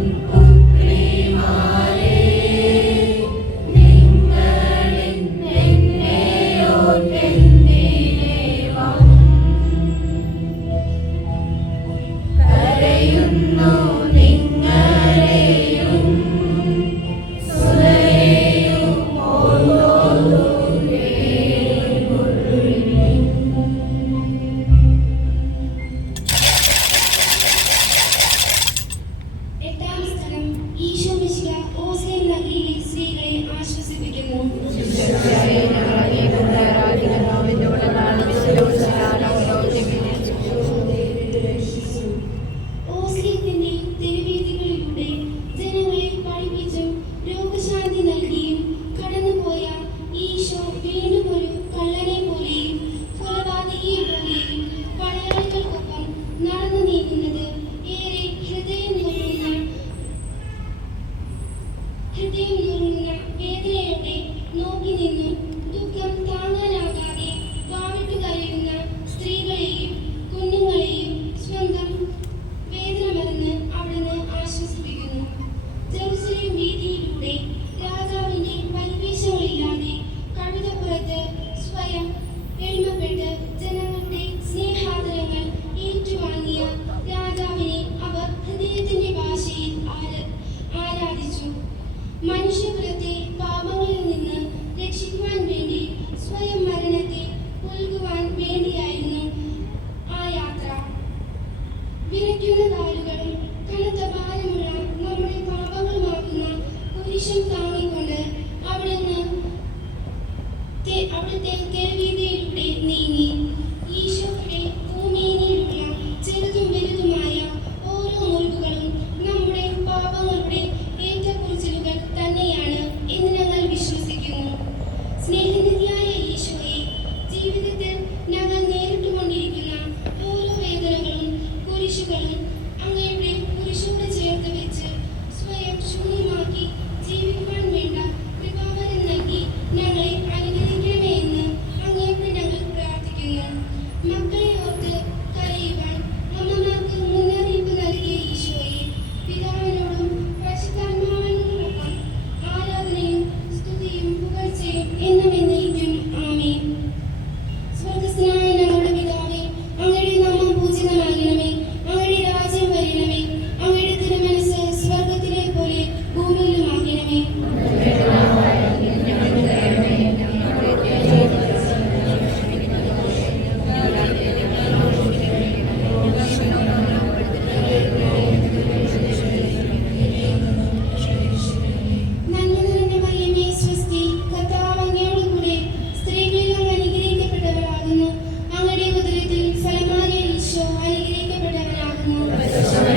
Thank you. നിന്നും ദുഃഖം താങ്ങാനാകാതെ വാവിട്ട് കരയുന്ന സ്ത്രീകളെയും കുഞ്ഞുങ്ങളെയും സ്വന്തം വേദന മറന്ന് അവിടുന്ന് ആശ്വസിപ്പിക്കുന്നു. ജെറുസലേം വീതിയിലൂടെ രാജാവിന്റെ പരിവേശങ്ങളില്ലാതെ സ്വയം എളിമപ്പെട്ട് ജനങ്ങളുടെ സ്നേഹാദരങ്ങൾ ഏറ്റുവാങ്ങിയ രാജാവിനെ അവർ ഹൃദയത്തിന്റെ ഭാഷയിൽ ആരാധിച്ചു. മനുഷ്യകുലത്തിൽ വേണ്ടിയായിരുന്നു ആ യാത്ര. വിലയ്ക്കുന്നതായി Yes.